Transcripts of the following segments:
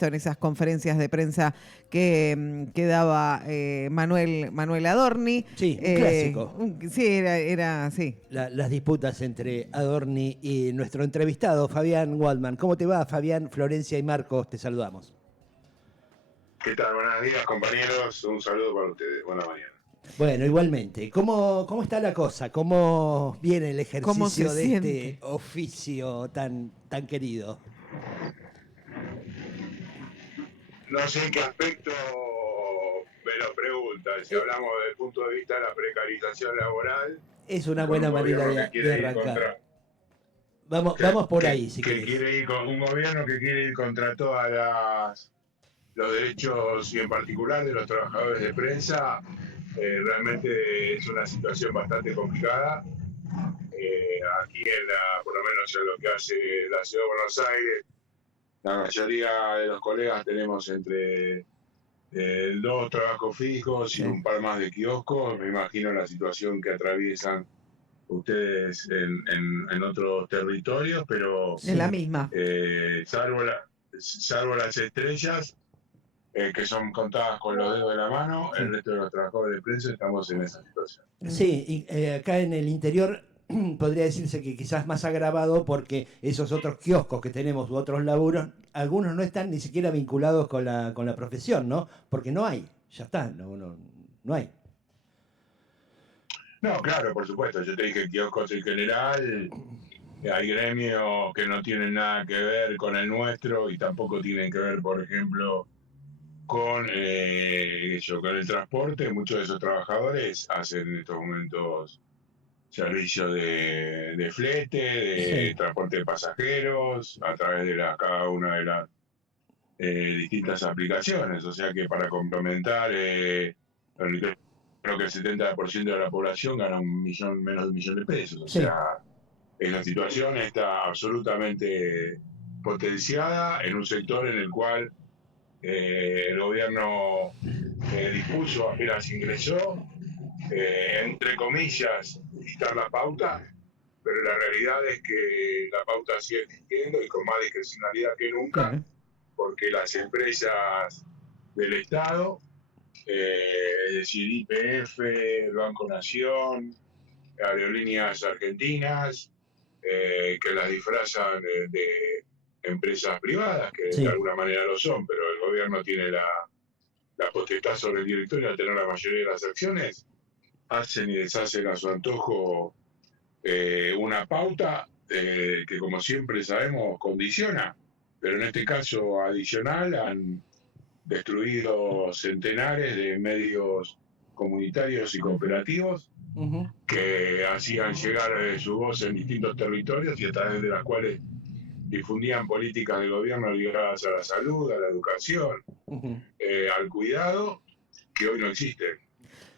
visto en esas conferencias de prensa que daba Manuel Adorni. Sí, un clásico. Sí, era sí. Las disputas entre Adorni y nuestro entrevistado, Fabián Waldman. ¿Cómo te va, Fabián? Florencia y Marcos, te saludamos. ¿Qué tal? Buenos días, compañeros. Un saludo para ustedes. Buena mañana. Bueno, igualmente. ¿Cómo está la cosa? ¿Cómo viene el ejercicio de este oficio tan querido? No sé en qué aspecto me lo preguntan. Si hablamos desde el punto de vista de la precarización laboral, Es una buena manera de arrancar. Vamos por ahí, si querés. Quiere ir con un gobierno que quiere ir contra todas los derechos y en particular de los trabajadores de prensa. Realmente es una situación bastante complicada. Aquí por lo menos en lo que hace la Ciudad de Buenos Aires, la mayoría de los colegas tenemos entre 2 trabajos fijos y un par más de kioscos. Me imagino la situación que atraviesan ustedes en otros territorios, pero es la misma. Salvo las estrellas, que son contadas con los dedos de la mano, el resto de los trabajadores de prensa estamos en esa situación. Sí, y acá en el interior podría decirse que quizás más agravado porque esos otros kioscos que tenemos u otros laburos, algunos no están ni siquiera vinculados con la profesión, ¿no? Porque no hay, ya está, no hay. No, claro, por supuesto. Yo te dije kioscos en general. Hay gremios que no tienen nada que ver con el nuestro y tampoco tienen que ver, por ejemplo, con el transporte. Muchos de esos trabajadores hacen en estos momentos servicios de flete, de transporte de pasajeros, a través de cada una de las distintas aplicaciones. O sea que para complementar, creo que el 70% de la población gana menos de un millón de pesos. O sea, la situación está absolutamente potenciada en un sector en el cual el gobierno dispuso, apenas ingresó, entre comillas, quitar la pauta, pero la realidad es que la pauta sigue existiendo y con más discrecionalidad que nunca, porque las empresas del Estado, es decir, YPF, el Banco Nación, Aerolíneas Argentinas, que las disfrazan de empresas privadas, que de alguna manera lo son, pero el gobierno tiene la potestad sobre el directorio de tener la mayoría de las acciones, hacen y deshacen a su antojo una pauta que, como siempre sabemos, condiciona, pero en este caso adicional han destruido centenares de medios comunitarios y cooperativos que hacían llegar su voz en distintos territorios y a través de las cuales difundían políticas del gobierno ligadas a la salud, a la educación, al cuidado, que hoy no existen.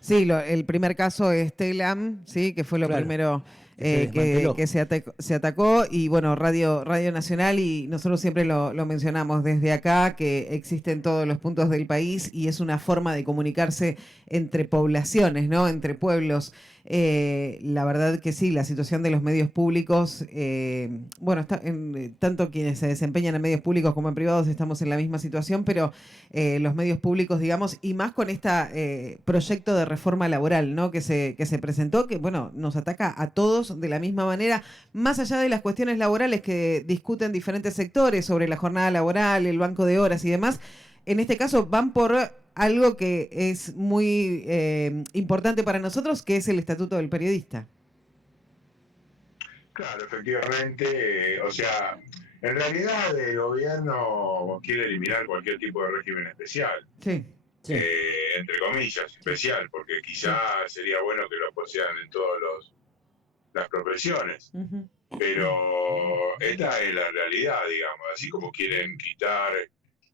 Sí, el primer caso es Telam, sí, que fue lo primero que se atacó, y bueno, Radio Nacional, y nosotros siempre lo mencionamos desde acá, que existe en todos los puntos del país y es una forma de comunicarse entre poblaciones, ¿no? Entre pueblos. La verdad que sí, la situación de los medios públicos, tanto quienes se desempeñan en medios públicos como en privados estamos en la misma situación, pero los medios públicos, digamos, y más con este proyecto de reforma laboral, ¿no? que se presentó, que bueno, nos ataca a todos de la misma manera, más allá de las cuestiones laborales que discuten diferentes sectores sobre la jornada laboral, el banco de horas y demás. En este caso van por algo que es muy importante para nosotros, que es el Estatuto del Periodista. Claro, efectivamente, o sea, en realidad el gobierno quiere eliminar cualquier tipo de régimen especial. Sí. Entre comillas, especial, porque quizás sería bueno que lo posean en todas las profesiones. Pero esta es la realidad, digamos, así como quieren quitar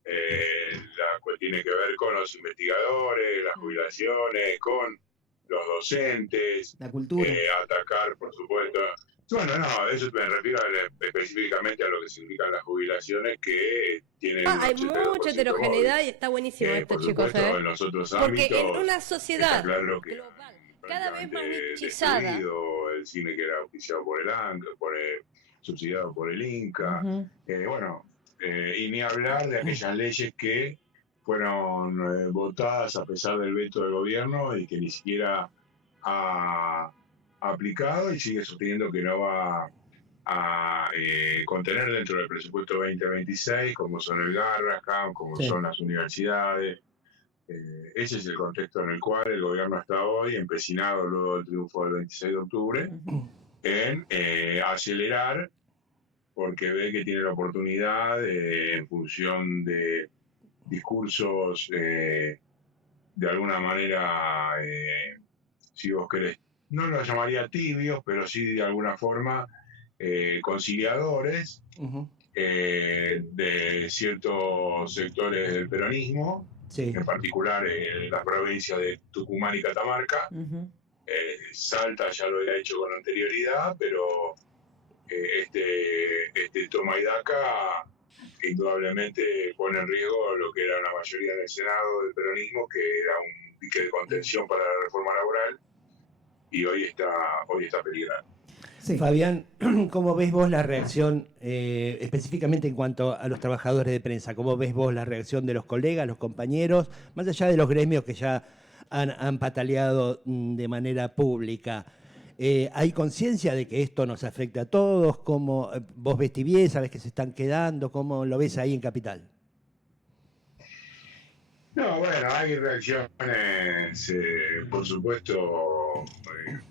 la que tiene que ver con los investigadores, las jubilaciones, con los docentes, la cultura, atacar, por supuesto. Bueno, no, eso me refiero específicamente a lo que significan las jubilaciones, que tienen hay mucha heterogeneidad y está buenísimo esto, por chicos. En los otros porque ámbitos, en una sociedad claro que global, cada vez más nichizada, el cine que era auspiciado por subsidiado por el Inca, bueno, Y ni hablar de aquellas leyes que fueron votadas a pesar del veto del gobierno y que ni siquiera ha aplicado y sigue sosteniendo que no va a contener dentro del presupuesto 2026, como son el Garrahan, como Sí. son las universidades. Ese es el contexto en el cual el gobierno está hoy, empecinado luego del triunfo del 26 de octubre, en acelerar, porque ve que tiene la oportunidad, en función de discursos de alguna manera, si vos querés, no los llamaría tibios, pero sí de alguna forma conciliadores Ujú. de ciertos sectores del peronismo, Sí. en particular en las provincias de Tucumán y Catamarca. Salta ya lo había hecho con anterioridad, pero este toma y daca indudablemente pone en riesgo lo que era una mayoría en el Senado del peronismo, que era un dique de contención para la reforma laboral, y hoy está peligrando. Sí. Fabián, ¿cómo ves vos la reacción, específicamente en cuanto a los trabajadores de prensa? ¿Cómo ves vos la reacción de los colegas, los compañeros, más allá de los gremios que ya han pataleado de manera pública? ¿Hay conciencia de que esto nos afecta a todos? ¿Cómo vos ves tibieza, ves que se están quedando? ¿Cómo lo ves ahí en Capital? No, bueno, hay reacciones, por supuesto,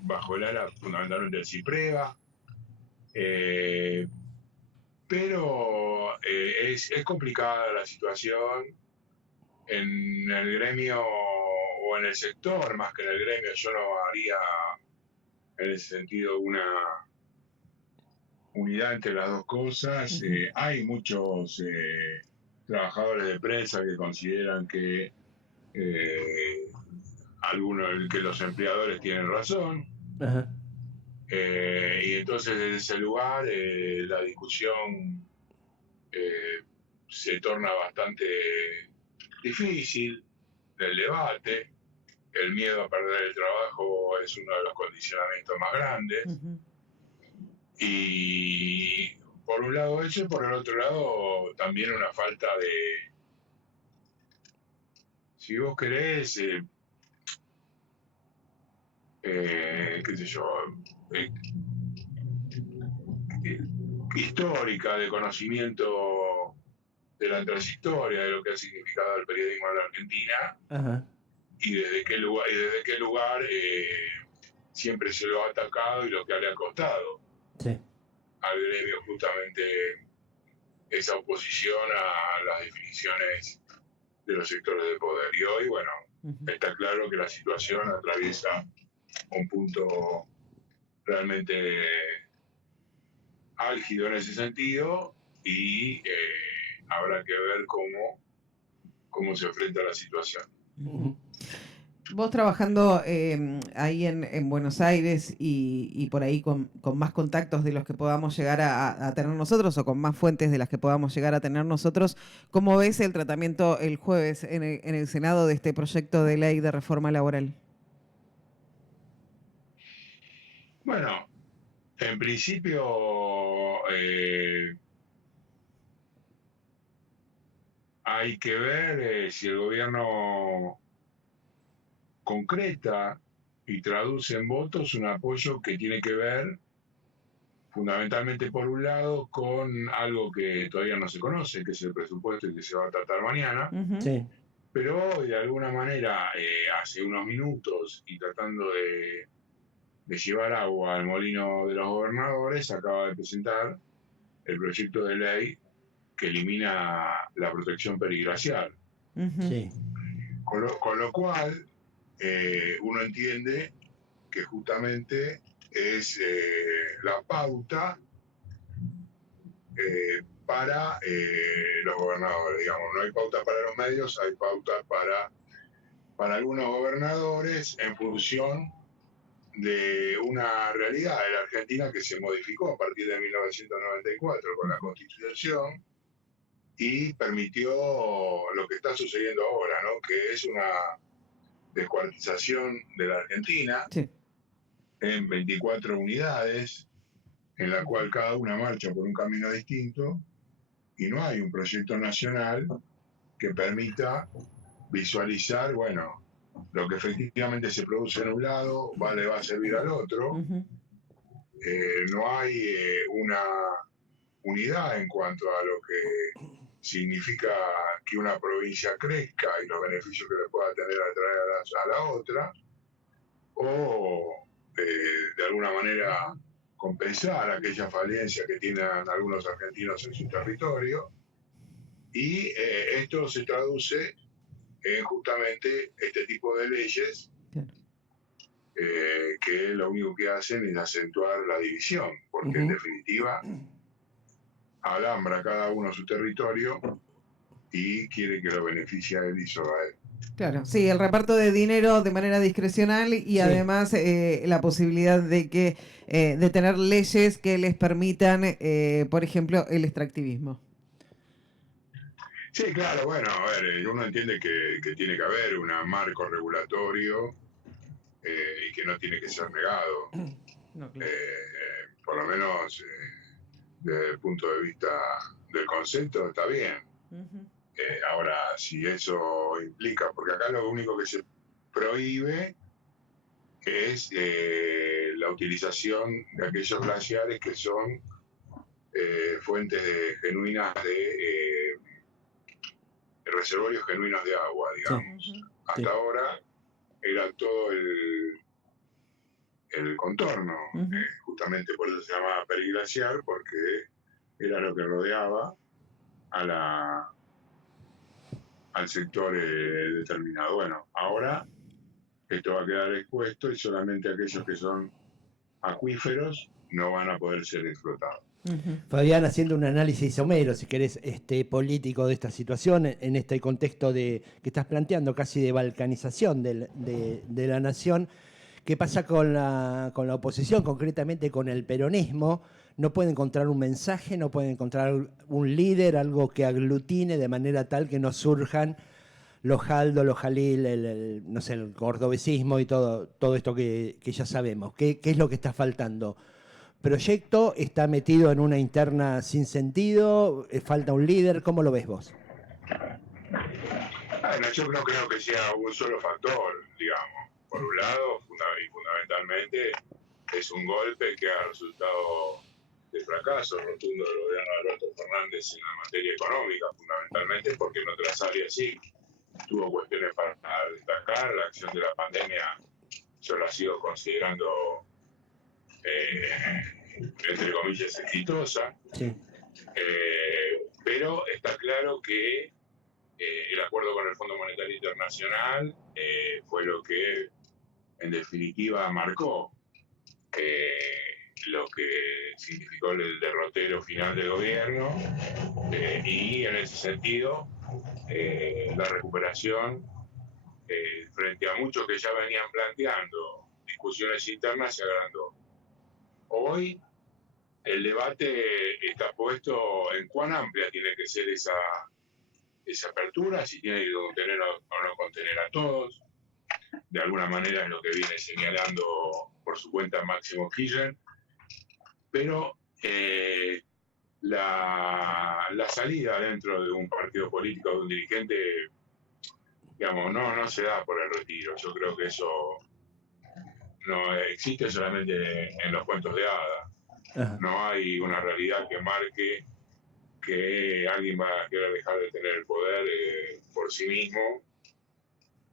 bajo el ala fundamentalmente del CIPREVA, pero es complicada la situación en el gremio o en el sector, más que en el gremio. Yo no haría en ese sentido una unidad entre las dos cosas. Hay muchos trabajadores de prensa que consideran que que los empleadores tienen razón. Ajá. Y entonces desde ese lugar la discusión se torna bastante difícil, del debate. El miedo a perder el trabajo es uno de los condicionamientos más grandes. Y por un lado eso, y por el otro lado también una falta de, si vos querés, qué sé yo, histórica, de conocimiento de la trayectoria de lo que ha significado el periodismo en la Argentina. Ajá. Y desde qué lugar siempre se lo ha atacado y lo que le ha costado. Sí. Al gremio justamente esa oposición a las definiciones de los sectores de poder. Y hoy, bueno, está claro que la situación atraviesa un punto realmente álgido en ese sentido, y habrá que ver cómo se enfrenta la situación. Vos trabajando ahí en Buenos Aires y por ahí con más contactos de los que podamos llegar a tener nosotros, o con más fuentes de las que podamos llegar a tener nosotros, ¿cómo ves el tratamiento el jueves en el Senado de este proyecto de ley de reforma laboral? Bueno, en principio hay que ver si el gobierno concreta y traduce en votos un apoyo que tiene que ver fundamentalmente, por un lado, con algo que todavía no se conoce, que es el presupuesto y que se va a tratar mañana. Sí. Pero hoy, de alguna manera, hace unos minutos, y tratando de llevar agua al molino de los gobernadores, acaba de presentar el proyecto de ley que elimina la protección periglacial. Sí. Con lo cual, uno entiende que justamente es la pauta para los gobernadores. Digamos, no hay pauta para los medios, hay pauta para algunos gobernadores en función de una realidad de la Argentina que se modificó a partir de 1994 con la Constitución y permitió lo que está sucediendo ahora, ¿no? Que es una descuartización de la Argentina. Sí. En 24 unidades, en la cual cada una marcha por un camino distinto, y no hay un proyecto nacional que permita visualizar, bueno, lo que efectivamente se produce en un lado le va a servir al otro. Ujú. No hay una unidad en cuanto a lo que significa que una provincia crezca y los beneficios que le pueda tener a traer a la otra, o de alguna manera compensar aquella falencia que tienen algunos argentinos en su territorio, y esto se traduce en justamente este tipo de leyes Claro. que lo único que hacen es acentuar la división, porque en definitiva alambra cada uno su territorio y quiere que lo beneficie a él y solo a él. Claro, sí, el reparto de dinero de manera discrecional y Sí. además la posibilidad de tener leyes que les permitan, por ejemplo, el extractivismo. Sí, claro, bueno, a ver, uno entiende que tiene que haber un marco regulatorio y que no tiene que ser negado. No, claro. Por lo menos desde el punto de vista del concepto está bien. Ujú. Ahora, si eso implica, porque acá lo único que se prohíbe es la utilización de aquellos glaciares que son fuentes genuinas de reservorios genuinos de agua, digamos. Ujú. Hasta ahora era todo el contorno, Ujú. justamente por eso se llamaba periglaciar, porque era lo que rodeaba al sector determinado. Bueno, ahora esto va a quedar expuesto y solamente aquellos que son acuíferos no van a poder ser explotados. Ujú. Fabián, haciendo un análisis somero, si querés, político de esta situación, en este contexto que estás planteando, casi de balcanización de la nación, ¿qué pasa con la oposición, concretamente con el peronismo? No puede encontrar un mensaje, no puede encontrar un líder, algo que aglutine de manera tal que no surjan los Jaldo, los Jalil, no sé, el cordobesismo y todo esto que ya sabemos. ¿Qué es lo que está faltando? Proyecto está metido en una interna sin sentido, falta un líder, ¿cómo lo ves vos? Bueno, yo no creo que sea un solo factor, digamos. Por un lado, y fundamentalmente, es un golpe que ha resultado de fracaso rotundo del gobierno de Alberto Fernández en la materia económica, fundamentalmente porque en otras áreas sí tuvo cuestiones para destacar. La acción de la pandemia yo la sigo considerando entre comillas exitosa, Sí. pero está claro que el acuerdo con el Fondo Monetario Internacional fue lo que en definitiva marcó lo que significó el derrotero final del gobierno, y en ese sentido la recuperación frente a muchos que ya venían planteando discusiones internas se agrandó. Hoy el debate está puesto en cuán amplia tiene que ser esa apertura, si tiene que contener o no contener a todos. De alguna manera es lo que viene señalando por su cuenta Máximo Kirchner, pero la salida dentro de un partido político, de un dirigente, digamos, no se da por el retiro. Yo creo que eso no existe solamente en los cuentos de hadas. Ajá. No hay una realidad que marque que alguien va a querer dejar de tener el poder por sí mismo,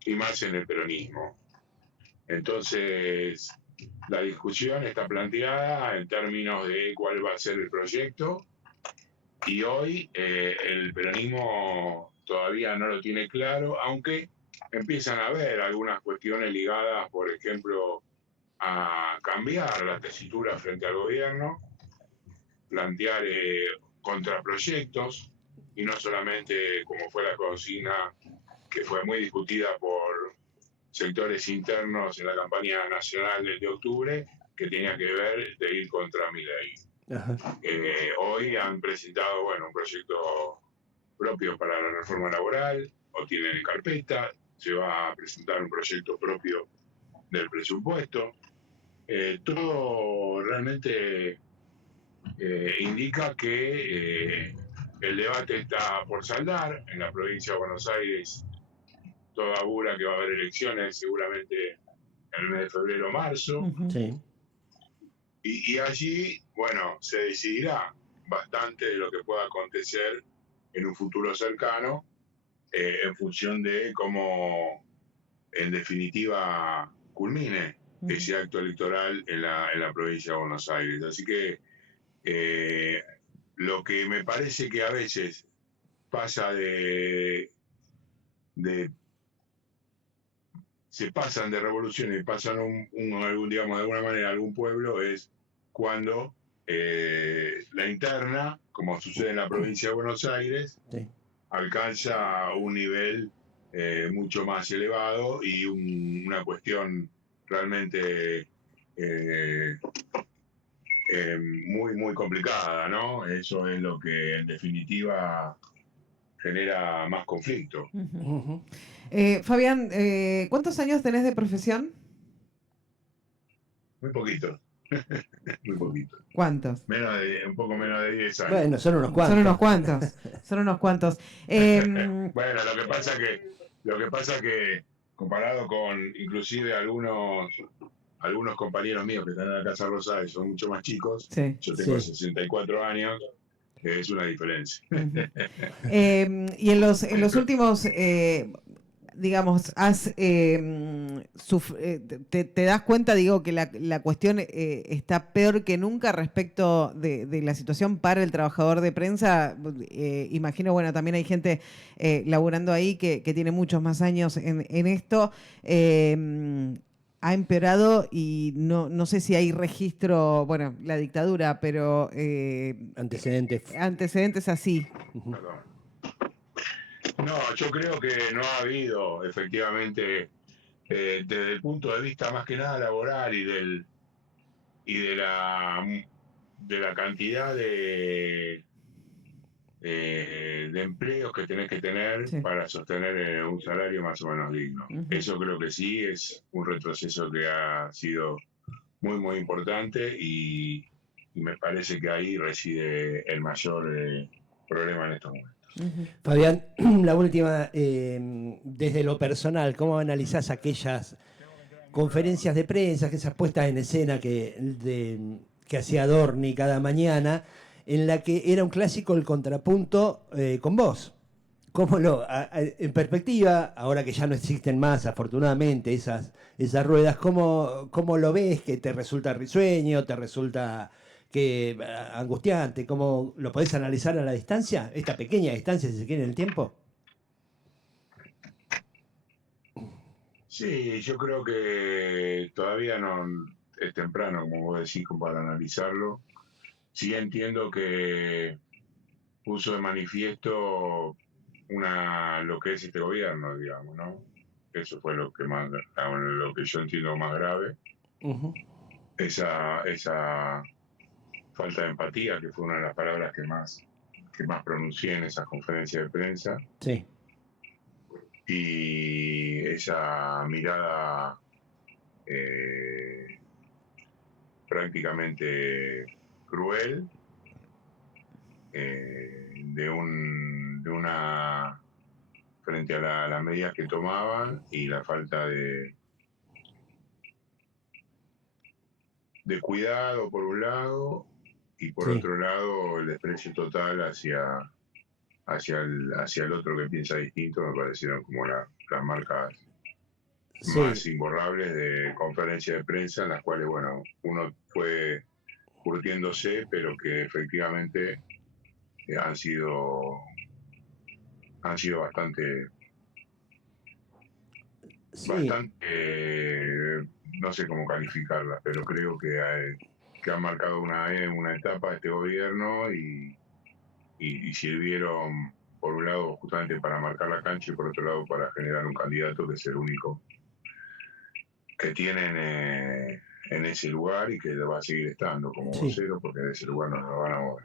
y más en el peronismo. Entonces, la discusión está planteada en términos de cuál va a ser el proyecto, y hoy el peronismo todavía no lo tiene claro, aunque empiezan a haber algunas cuestiones ligadas, por ejemplo, a cambiar la tesitura frente al gobierno, plantear contraproyectos, y no solamente como fue la consigna que fue muy discutida por sectores internos en la campaña nacional de octubre, que tenía que ver de ir contra Milei. Hoy han presentado un proyecto propio para la reforma laboral, o tienen en carpeta, se va a presentar un proyecto propio del presupuesto. Todo realmente indica que el debate está por saldar. En la provincia de Buenos Aires toda augura que va a haber elecciones seguramente en el mes de febrero o marzo. Ujú. Sí. Y allí, bueno, se decidirá bastante de lo que pueda acontecer en un futuro cercano, en función de cómo, en definitiva, culmine ese acto electoral en la provincia de Buenos Aires. Así que lo que me parece que a veces pasa se pasan de revoluciones y pasan digamos, de alguna manera algún pueblo, es cuando la interna, como sucede en la provincia de Buenos Aires, Sí. alcanza un nivel mucho más elevado y una cuestión realmente muy, muy complicada, ¿no? Eso es lo que en definitiva genera más conflicto. Ujú. Fabián, ¿cuántos años tenés de profesión? Muy poquito. Muy poquito. ¿Cuántos? Un poco menos de 10 años. Bueno, son unos cuantos. Son unos cuantos. Son unos cuantos. Bueno, lo que pasa que comparado con inclusive algunos compañeros míos que están en la Casa Rosada y son mucho más chicos, Sí. yo tengo Sí. 64 años, es una diferencia. Y en los últimos, digamos, te das cuenta, digo, que la cuestión está peor que nunca respecto de la situación para el trabajador de prensa. Imagino, bueno, también hay gente laburando ahí que tiene muchos más años en esto. Ha empeorado y no sé si hay registro, bueno, la dictadura, pero Antecedentes. antecedentes así. Perdón. No, yo creo que no ha habido efectivamente, desde el punto de vista más que nada laboral y de la cantidad de empleos que tenés que tener Sí. para sostener un salario más o menos digno. Ujú. Eso creo que sí es un retroceso que ha sido muy, muy importante y me parece que ahí reside el mayor problema en estos momentos. Ujú. Fabián, la última, desde lo personal, ¿cómo analizás aquellas conferencias de prensa, esas puestas en escena que hacía Adorni cada mañana, en la que era un clásico el contrapunto con vos? ¿Cómo en perspectiva, ahora que ya no existen más, afortunadamente, esas ruedas, ¿cómo lo ves? ¿Que te resulta risueño? ¿Te resulta angustiante? ¿Cómo lo podés analizar a la distancia? Esta pequeña distancia, si se quiere, en el tiempo. Sí, yo creo que todavía no es temprano, como vos decís, como para analizarlo. Sí entiendo que puso de manifiesto lo que es este gobierno, digamos, ¿no? Eso fue lo que yo entiendo más grave. Uh-huh. Esa falta de empatía, que fue una de las palabras que más pronuncié en esas conferencias de prensa. Sí. Y esa mirada prácticamente cruel de una frente a las medidas que tomaban y la falta de cuidado por un lado y por Sí. otro lado el desprecio total hacia el otro que piensa distinto. Me parecieron como las marcas Sí. más imborrables de conferencias de prensa en las cuales, bueno, uno fue curtiéndose, pero que efectivamente han sido bastante, Sí. no sé cómo calificarlas, pero creo que han marcado una etapa de este gobierno y sirvieron, por un lado, justamente para marcar la cancha y por otro lado para generar un candidato que es el único que tienen en ese lugar y que va a seguir estando como vocero, porque de ese lugar no lo van a mover.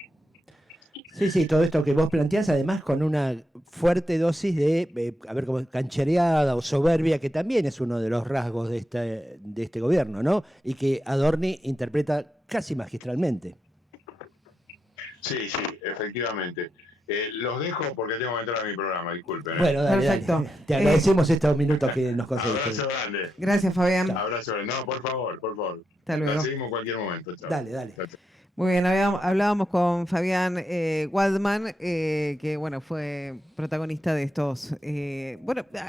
Sí, todo esto que vos planteás, además con una fuerte dosis de, como canchereada o soberbia, que también es uno de los rasgos de este gobierno, ¿no? Y que Adorni interpreta casi magistralmente. Sí, efectivamente. Los dejo porque tengo que entrar a mi programa, disculpen. Bueno, dale, Perfecto. dale. Te agradecemos estos minutos que nos concediste. Abrazo grande. Gracias, Fabián. Abrazo grande. No, por favor, por favor. Hasta luego. La seguimos en cualquier momento. Chao. Dale, dale. Chao, chao. Muy bien, hablábamos con Fabián Waldman, que bueno, fue protagonista de estos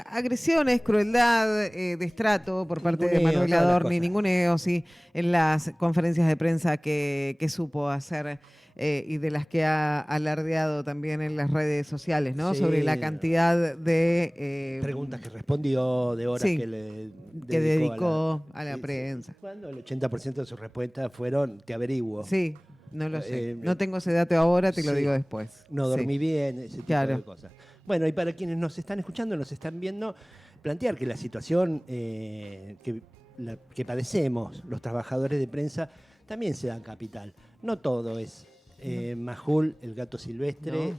agresiones, crueldad, destrato por parte de Ninguneo, Manuel todas las Adorni, cosas. ninguneo, sí, en las conferencias de prensa que supo hacer y de las que ha alardeado también en las redes sociales, ¿no? Sí. Sobre la cantidad de Preguntas que respondió, de horas sí, que le dedicó a la sí, prensa. sí. Cuando el 80% de sus respuestas fueron, te averiguo. Sí, no lo sé. Eh, No tengo ese dato ahora, te lo sí. digo después. No Sí. dormí bien, ese tipo Claro. de cosas. Bueno, y para quienes nos están escuchando, nos están viendo, plantear que la situación que padecemos los trabajadores de prensa también se da en Capital. No todo es Majul, el gato silvestre,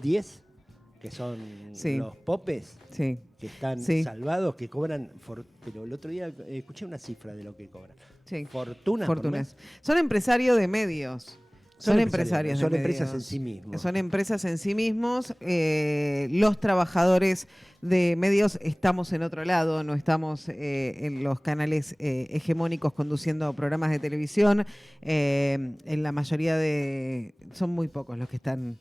10, que son Sí. los popes, Sí. que están Sí. salvados, que cobran, pero el otro día escuché una cifra de lo que cobran. Sí. Fortunas. por Fortunas. mes. Son empresarios de medios. Son empresarios de Son empresas medios. en sí mismos. Son empresas en sí mismos. Los trabajadores de medios estamos en otro lado, no estamos en los canales hegemónicos conduciendo programas de televisión. En la mayoría son muy pocos los que están.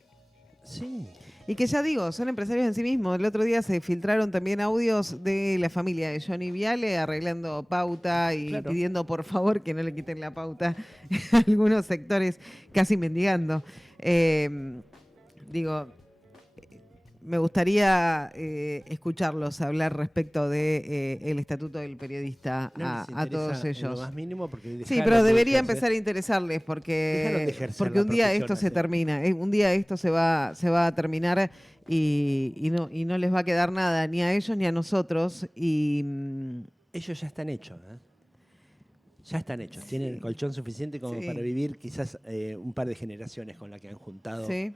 Sí. Y que ya digo, son empresarios en sí mismos. El otro día se filtraron también audios de la familia de Johnny Viale arreglando pauta y Claro. pidiendo por favor que no le quiten la pauta a algunos sectores, casi mendigando. Me gustaría escucharlos hablar respecto de el estatuto del periodista No les a interesa todos en ellos. lo más mínimo porque Sí, dejaron pero de debería ejercer. empezar a interesarles Dejaron de porque ejercer un la día profesión esto se así. termina, un día esto se va a terminar y no les va a quedar nada ni a ellos ni a nosotros Ellos ya están hechos, ¿eh? Ya están hechos. Tienen el colchón suficiente como Sí. para vivir quizás un par de generaciones con las que han juntado ¿sí?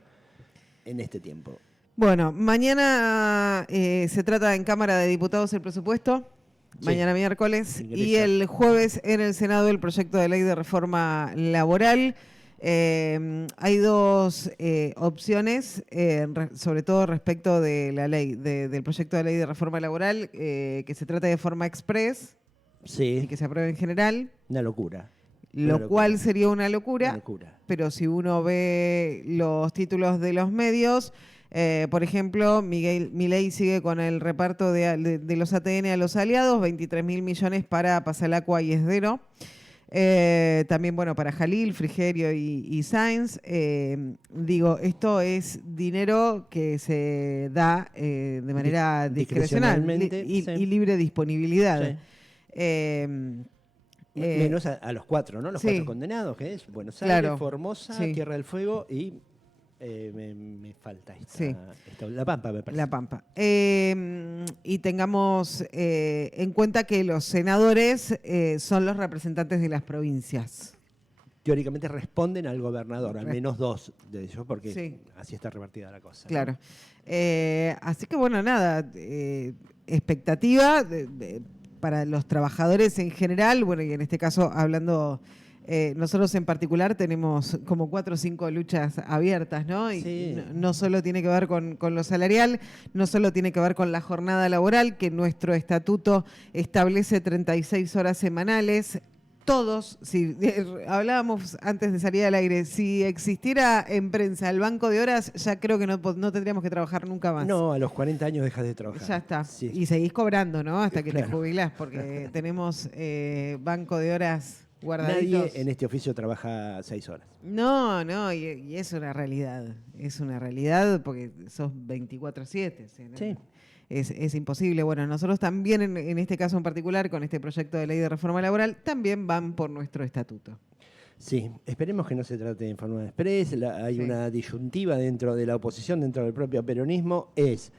en este tiempo. Bueno, mañana se trata en Cámara de Diputados el presupuesto, Sí. mañana miércoles, Ingresa. y el jueves en el Senado el proyecto de ley de reforma laboral. Hay dos opciones, sobre todo respecto de la ley, del proyecto de ley de reforma laboral, que se trata de forma express y Sí, que se apruebe en general, una locura. lo Una cual locura. sería una locura. Una locura. Pero si uno ve los títulos de los medios, por ejemplo, Milei sigue con el reparto de los ATN a los aliados, 23.000 millones para Pasalacua y Esdero. También, bueno, para Jalil, Frigerio y Sainz. Esto es dinero que se da de manera discrecional Discrecionalmente, y sí. libre disponibilidad. Sí. Eh, Menos a los cuatro, ¿no? Los sí. 4 condenados, que es Buenos Claro. Aires, Formosa, Sí. Tierra del Fuego y me falta Sí. La Pampa, me parece. La Pampa. Y tengamos en cuenta que los senadores son los representantes de las provincias. Teóricamente responden al gobernador, al Re- menos 2 de ellos, porque Sí. así está repartida la cosa. ¿no? Claro. Así que bueno, nada, expectativa para los trabajadores en general, bueno, y en este caso hablando, nosotros en particular tenemos como 4 o 5 luchas abiertas, ¿no? Y Sí. no solo tiene que ver con lo salarial, no solo tiene que ver con la jornada laboral, que nuestro estatuto establece 36 horas semanales. Todos, si hablábamos antes de salir al aire, si existiera en prensa el banco de horas, ya creo que no tendríamos que trabajar nunca más. No, a los 40 años dejas de trabajar. Ya está. Sí. Y seguís cobrando, ¿no? Hasta que te Claro. jubilás, porque tenemos banco de horas guardaditos. Nadie en este oficio trabaja 6 horas. No, y es una realidad. Es una realidad porque sos 24/7. ¿sí? Sí. Es imposible. Bueno, nosotros también, en este caso en particular, con este proyecto de ley de reforma laboral, también van por nuestro estatuto. Sí, esperemos que no se trate de forma express. Hay Sí. una disyuntiva dentro de la oposición, dentro del propio peronismo, es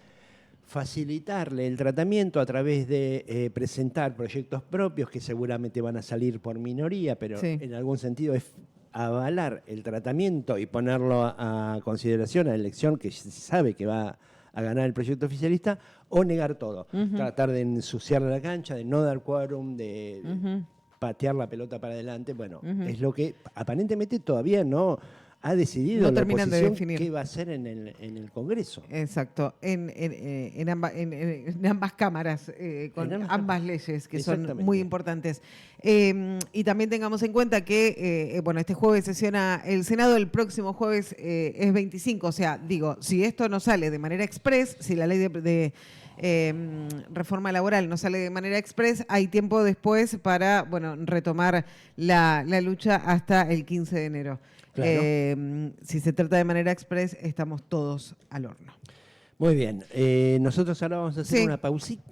facilitarle el tratamiento a través de presentar proyectos propios que seguramente van a salir por minoría, pero Sí. en algún sentido es avalar el tratamiento y ponerlo a consideración, a elección, que se sabe que va a ganar el proyecto oficialista, o negar todo. Ujú. Tratar de ensuciar la cancha, de no dar quórum, de Ujú. patear la pelota para adelante. Bueno, Ujú. es lo que aparentemente todavía no ha decidido No la terminan de oposición definir. qué va a hacer en el Congreso. Exacto, en ambas cámaras, con En ambas ambas leyes que son Exactamente. muy importantes. Y también tengamos en cuenta que, bueno, este jueves sesiona el Senado, el próximo jueves es 25, o sea, digo, si esto no sale de manera express, si la ley de reforma laboral no sale de manera express, hay tiempo después para, bueno, retomar la lucha hasta el 15 de enero. Claro. Si se trata de manera express, estamos todos al horno. Muy bien. Nosotros ahora vamos a hacer Sí. una pausita.